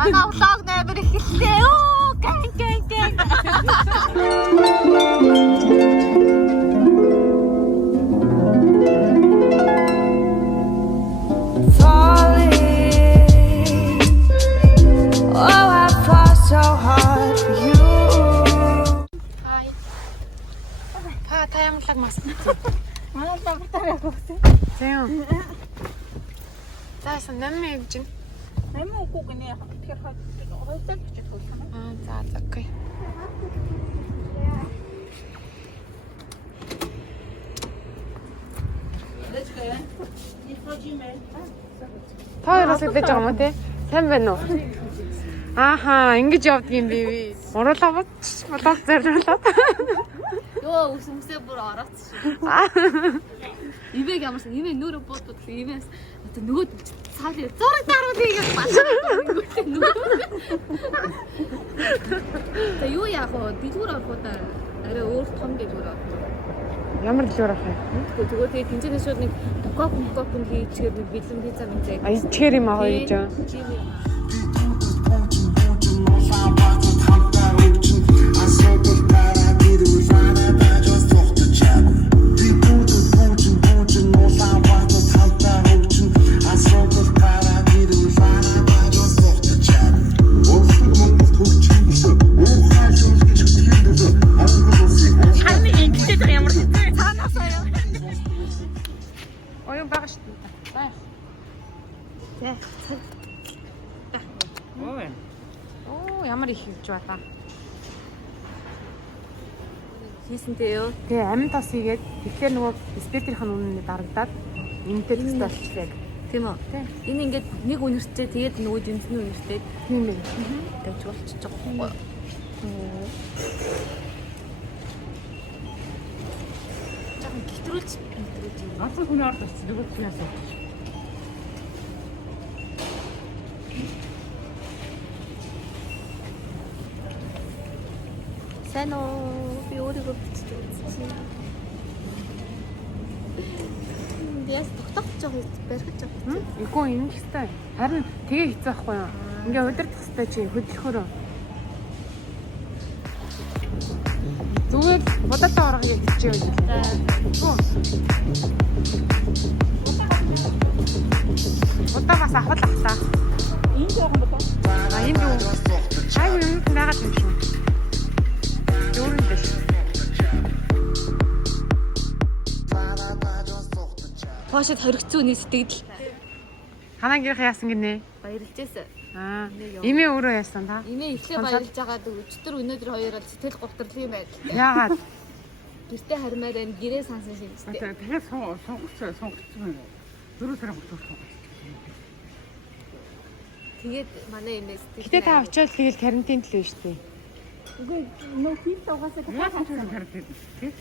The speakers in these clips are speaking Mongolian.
Манай влог нээр ихэлтэй. Оо, гэн. Таямлаг мас. Манай багтаа явуулсан. Тийм. Заасан нэмээ гэж. Нэмээ үгүй гинэ. Тэгэхээр хойлоо гэж хэлсэн. За окей. Таарас идэж байгаа юм тий? Сайн байна уу? Ааха, ингэж явдаг юм би. Уруулаа болоод зориулаад. Йоо, үсмсээ бүр орооц. Ивэг ямарсан ивэ нүрэ бодод ивээс одоо нөгөө цаалын зураг даруул хийгээд байна. Тэ юу яах вэ? Дэлгүүр авах уу та? Арай өөр том дэлгүүр авах. Ямар дэлгүүр авах юм? Тэгвэл тэгээ тэнцэнэ шууд нэг букок хийчихээр нэг бэлэн пицца мэнтэй. Ичгээр юм аа гэж байна. Ямар их хийж байна. Хийсэнтэй юу? Тэгээ амин тос хийгээд тэгэхээр нөгөө спектрийн үнэний дарагдаад энтэй төстэй болчихлоо. Тийм үү? Энэ ингээд нэг үнэрчээ тэгээд нөгөө жинсний үнэрчээ. Тийм ээ. Тэгж болчихж байгаа юм. Жаахан гитрүүлж юм. Асан хүний ард очиж нөгөө хүн яасан. Сайн уу? Би өөрийгөө бичиж үзсэн. Яс тогтоож барих гэж байна. Эгүй энэ хэвээр. Харин тэгээ хийцээ байхгүй юу? Ингээ удирдах хэвээр чи хөдөлгөхөөрөө. Зүгээр бодолтой оргыг хийчихээ үү? Удаагаас авах та. Энд яах юм бэ? Энд юу? Хайр юм байгаад юм шүү. Хоошид хоригцсон үний сэтгэл. Ханаагийнх яасан гинэ? Баярлжээсэн. Имээ өөрөө яасан та? Имээ ихлэ баярлж байгаад өчтөр өнөөдөр хоёроо сэтгэл говтрлын юм байна. Яагаад? Гэртээ харимаар энэ гэрээ сансан шигчтэй. Тэгэхээр сонгоцсон байна. 4 сарын хөтөлбөр. Тэгээд манай имээ сэтгэл. Гэтэ та очиод тэгэл карантин төлөө шүү дээ. Үгүй нөө хил угаасаа карантин.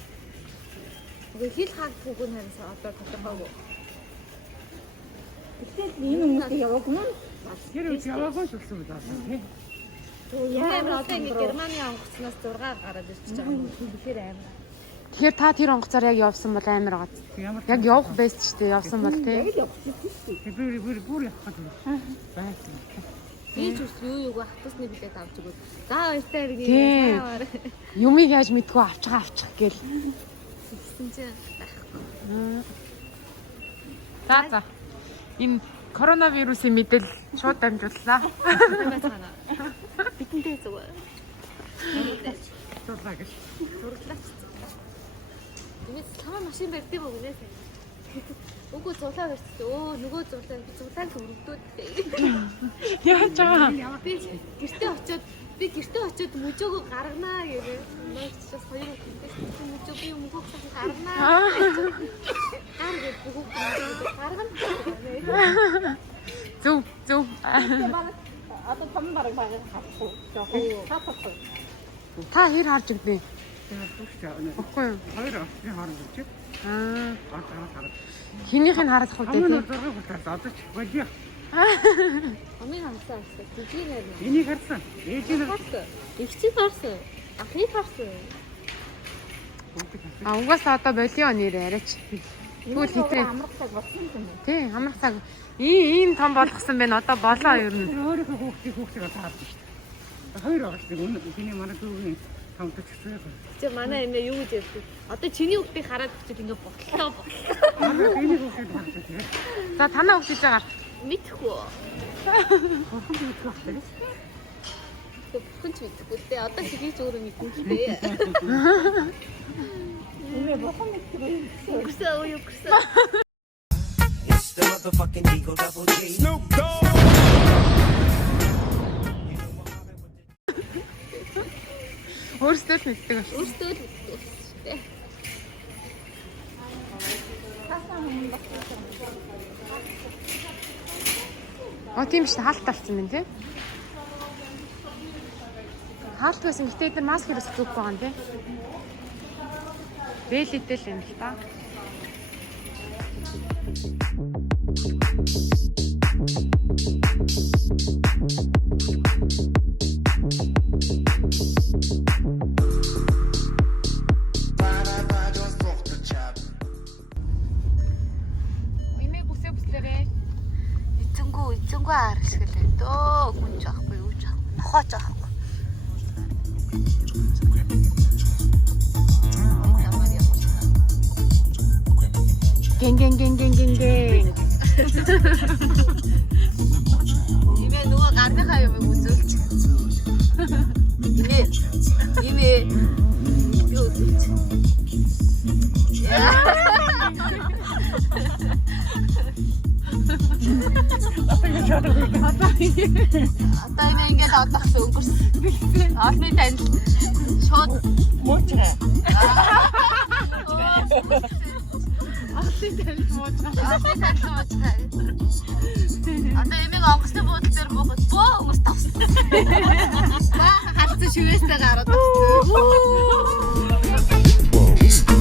Үгүй хил хаагдахгүй нэрээс одоо тодорхойгүй. Гэтэл энэ өмнө яваагүй юм. Тэр үгүй яваагүй ч болсон байна тий. Яагаад одоо ингэ Германы онгоцноос 6 гараад ирчихэж байгаа юм. Тэгэхээр амар. Тэгэхээр та тэр онгоцоор яг явсан бол амар байгаа. Яг явах байсан шүү дээ. Явсан бол тий. Бүр явах гэдэг. Байсан. Би ч юу хатусны билет авч өгөөд. За баяртай иргэн. Юмыг яаж мэдгүй авчих гээл. Тэгсэн чинь байхгүй. За. Энэ коронавирусын мэдэл шууд дамжууллаа. Бидэндээ зүгээр. Зурлаа гэж. Зурлаач. Тэгээс тав машин барьдаг уу гэнэ. Үгүй зурлаа барьчих. Нөгөө зурлаа би зурлааг өргөдөөд. Яаж байгаа? Би гэртээ очиод мөжөөгөө гарганаа гэвээ. Нөөцөөс хоёр үгтэй мөжөө би мөхөг гарганаа. Гаргаад бүгд гаргана. Зөв. Одоо том бараг хавчих. Хавчих. Та хэр харж өгдөө? Баггүй юу? Хоёр орчны хооронд гэж. Хинийх нь харах үү дээ. Хамгийн дөрөв хүртэл одоо ч болио. Амын хамсаа тийм нэр. Энийг харсан. Ээжийг харсан. Ихчийг харсан. Ахыг харсан. Угаасаа одоо болио нэр арайч. Тэгвэл хэтрээ. Амрах цаг болсон юм байна. Тий, амрах цаг. Ийм том болгосон байна. Одоо болоо ер нь. өөрийнхөө хүүхдийг таарч шүү дээ. Хоёр байгаа шүү дээ. Өнөө биний манай дүүгийн хамтд чигтэй. Чи манай энэ юу гэж ярьдаг? Одоо чиний хүүхдийг хараад чи ингэ ботлоо. Манай биний хүүхдийг таарч тэгээ. За танаа хөгжиж байгаа. Мэдхгүй. Бурхан бичих байна. Бүхэн ч мэдхгүй л дээ. Одоо чи ч өөрөө мэдэн л дээ. Үнэ бохон мэдгүй. Өгсөн уу өгсөн. It's the motherfucking Eagle Double G. Snoop Dogg. Өөрсдөө л мэддэг байна. Өөртөө л мэддэг шүү дээ. Тийм шүү дээ. Хаалт талцсан байна тий. Хаалт байсан гэтээ эдгээр маск хэрэглэх зүггүй байгаа юм тий. Бэлэдэл юм л та. Имээ бүсээ бүслээрээ. Эцэнгүү арсгэлээ дөө хүн жаахгүй юу жаа. Нохоо жаахгүй. Гэн. Имээ нөгөө гарныхаа юм үзүүлч. Имээ юу үзүүлч. Одоо ингээд одоос өнгөрсөн. Олны танд шууд Муучраа. Ахлын тань муучгаа. Одоо эмийг онгоцны буудлын дээр буухад бөө өнгөс тавсан. Гарцсан шивээстэй гараад тавсан. Disco.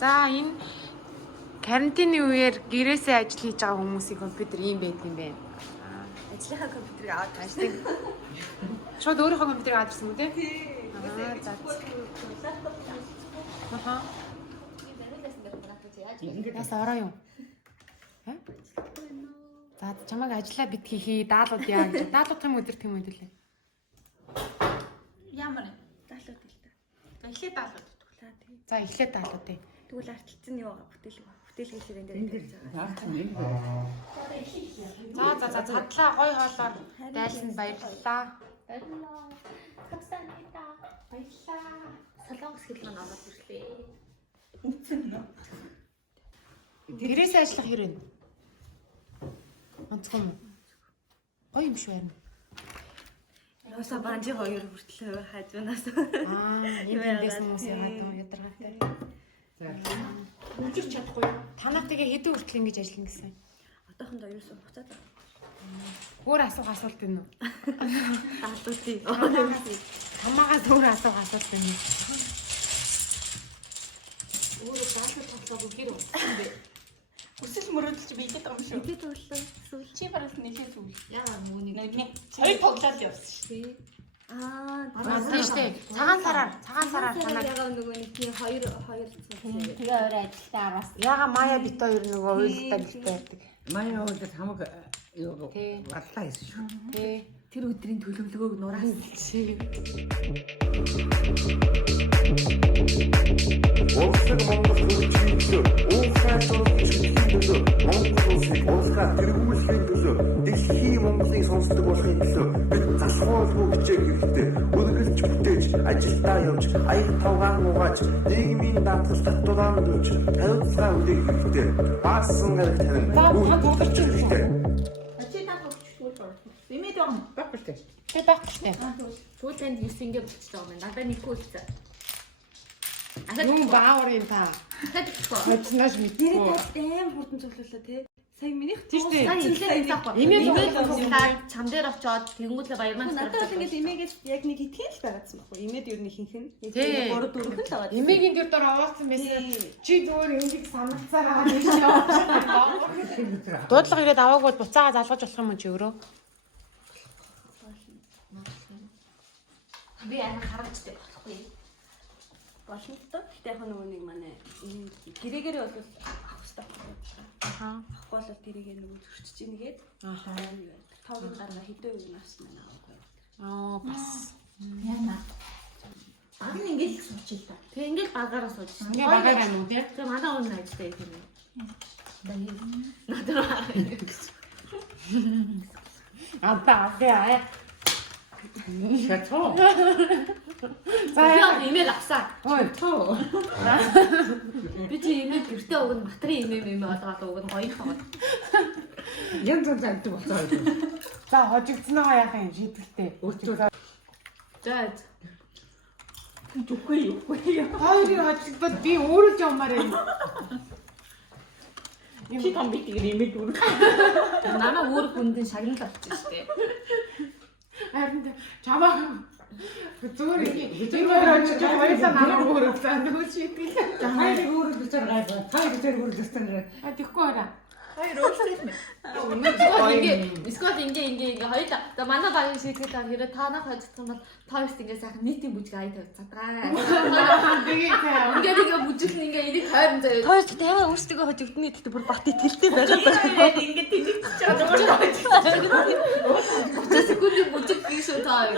За энэ карантины үеэр гэрээсээ ажил хийж байгаа хүмүүсийн компьютер ийм байт юм байна. Ажлынхаа компьютерыг аваад Ажлын. Шууд өөрийнхөө компьютерийг авчихсан үү те? За. Аха. Яс ороо юу? Ха? За чамайг ажиллаа бит хийхий даалууд яа гэж. Даалууд юм өдөр тийм өдөлээ. ямар даалууд л та. Эхлээд даалууд Туглаа тий. За эхлээд даалууд тий. Тэгвэл артилцсан юу бүтээл хийлээр энэ дээр хийж байгаа. За цадлаа гой хоолоор дайлсан баярлалаа. Баярлалаа. Хацсанита. Баярлалаа. Солонгос хэл маань ороод ирлээ. Гэрээс ажиллах хэрэг нь. Онцгой юм. Гоё юм шүү байна. Яса банжи хоёр хүртэл хажуунаас. Энэ дэсэн хүмүүс ядаргаатай. Үлжиж чадахгүй. Танах тэгээ хэдэн хүртэл ингэж ажиллана гэсэн. Одоохондоо ерөөсөө буцаад байгаа. Өөр асуулт байна уу? Даалуудын. Хамаагаас өөр асуулт байна уу? Өөрөө даалууд тоглоог гэр утсан бэ. Өсөл мөрөдөлж биелээд байгаа юм шүү. Идэд боллоо. Эсвэл Чи бараас нэлээд зүйл. яагаад нүуний Хоёр тоглоод явсан шүү. тий. Тийштэй. Цагаан сараар танаа. Яагаад нөгөө нэг тий хоёр цэцээ. Тэгээ өөр ажилдаа араас. Яга Мая бит хоёр нөгөө уйлдаа гэлтэй байдаг. Маяа уулд хамаг юу Тий. батлаа хийсэн шүү. Тий. Тэр өдрийн төлөвлөгөөг нураас. Улсыг Монгол хөгжихийн төлөө, уусгай сонсохын төлөө, Монгол улсыг уусгай тэргүүлэхийн төлөө, дэлхийн Монголыг сонсдог болохын төлөө бид залхуургүй хичээх хэрэгтэй. Үргэлж бүтээж, ажилдаа явж, аяг тавгаан угааж, нийгмийн даатгал татвараа нөлөөж, хариуцлага үлээх хэрэгтэй. Баасан гараг танин. Бүгд хэрэгтэй. Чи та хөвчгүй бол. Имэд байгаа. Багш дээ. Тэгээ байхгүй штэ. Тэгвэл танд 9 ингэ болчихж байгаа юм. Надад нэггүй үлцээ. Юм бааврын та. Тэгэхгүй. Хоцноос мэдгүй. Аим хурдан цуглууллаа тий. Сая минийх Тийш дээ. Цэглээ таахгүй. Имэйл та чам дээр очоод тэгэнгүүтлээ баярман надад бол ингээд имээгээд яг нэг итгэн л байгаадсан байхгүй. Имээд юу нэг ихэнх нь. Яг Тий. 3 4 л байгаад. Эмээгийн дээр дор овоолсон байсан. Чи зүгээр эмийг санагцаар аваад ийш яваа. Дуудлага ирээд аваагүй буцаага залгаж болох юм уу чи өөрөө? би амар харагддаг болохгүй. Болно л доо. Гэтэ яг нөгөө нэг манай гэрээгээр бол авах хэрэгтэй байхгүй. Аа. Авахгүй бол гэрээгээ нөгөө зөрчиж ийгээд. Аа. Тавгийн гараа хэдэн үг нас маань авахгүй. Аа бас. Яна. Баг нь ингэж суучих та. Тэг ингэж багаараа сууж. Ингээ багаар байна уу тий? Тэг манай өмнө хайжтай юм. Надад Антаа. Шатоо. За яа имэйл авсаа. ой Тоо. Би чи имэйл гэртээ өгнө материал имэйл болгоод өгнө хоёрхоо. Янз янз амт болцоо. за хожигдсноогоо яах юм шийдвэртэй. Өөртөө За Үгүй. Хоёрын хожигдвол би өөрөө ч юмараа юм. Чи том бит имэйл дүр. намаа өөр хүндэн шагнал болчих штеп. Харин чамаа зүгээр хоёр очиж хоёулаа намайг өөрөө зандгүй шийдэл. хайр өөрөө битэр гайваа. Хайр битэр өөрөө дэстэнэ. А тэггүй არა. Хоёр өөрсдөө юм. Эсвэл ингээ хоёулаа. За манай багийн шийдгээд та хэрэг танах хожигдсан бол тост ингээ сайхан нийтийн бүжиг ая тавьцгаа. Тэгээ Ингээ бүжиг нь ингээ энийг тойрон заяа. Тоёс тайван өөрсдөө хожигдны гэхдээ бүр бат итгэлтэй байгаад байна. Ингээд тэнэгч чад. 30 секундын бүжиг биш үү таа.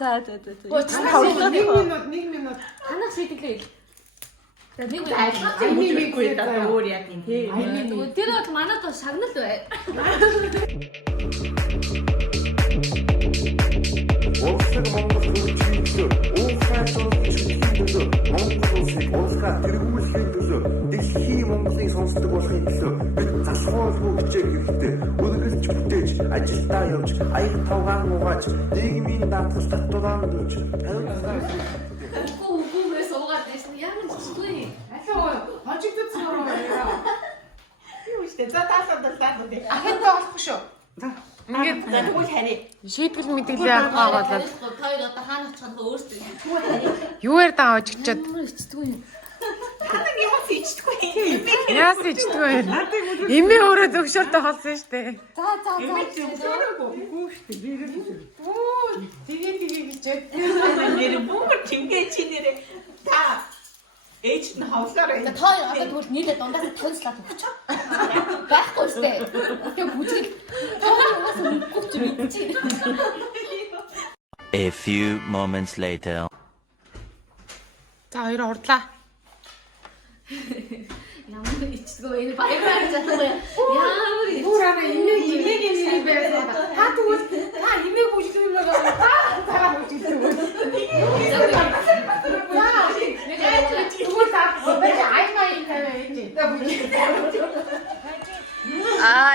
За. 1 минут. Танах шийдэглээ. За нэг Аймигүй даа өөр яг юм тий. тэр бол манайд бол шагнал бай. Улсыг Монгол хөгжүүлэх, уухай сонсогчдын Монгол улсыг улсаа тэргүүлэхийн төлөө дэлхийн Монголыг сонсдог болохын төлөө бид залхуургүй хичээх хэрэгтэй. Үргэлж бүтээж, ажилдаа явж, аяг тавгаан угааж, нийгмийн даатгал татвараа өгч. Үгүй суугаад байсан. Ямар чичгүй. Алуу хожигдсон юм аа. Юу штэ. За таасаа тий. Ахын тоолохгүй шүү. Ингээд За тэгвэл хари. шийдвэр мэдээлэл авах болоод Хоёр одоо хаана очих нь өөрсдөө. юуэр даа хожигчод Ямар ичдэггүй юм. Танаг юм хийчихгүй. яас ичдгүй юм. Эмээ өөрөө зөвшөөртө холсон штэ. За. Имэйл зөвшөөрөөгүй. Хүүхдээ бэрээ. Оо тэгээ гэчээд Нэр бүгд чимгээ чи нэрээ та ээж нь хавлаар За тоо одоо тэгвэл нийлээ дундаас 50 слот өгч. Байхгүй штэ. Тэгээ бүжиг тоогоос үгүй ч мэдчихэ. A few moments later. за хоёроо урдлаа. Ямар ичдэггүй энэ баяраар чадахгүй. Ямар Бүраараа эмээгийн нэр байсан. Та тэгвэл та эмээг бүжлэх юм байгаа. Та бүжлэх үү? Тэгвэл та бэж аймаа юм тавиа ээж. Та бүжлэх. Аа.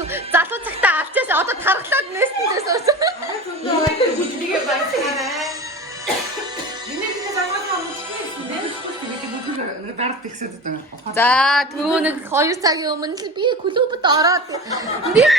зүгээр залуу цагтаа авчаас одоо тархлаад нээсэндээ сууж. Бүжлэгээ байцгаарай. Эмээгийн замгаа мөчсөн нэ. Дард ихсэд байгаа. За түрүү нэг 2 цагийн өмнө л би клубд ороод нийт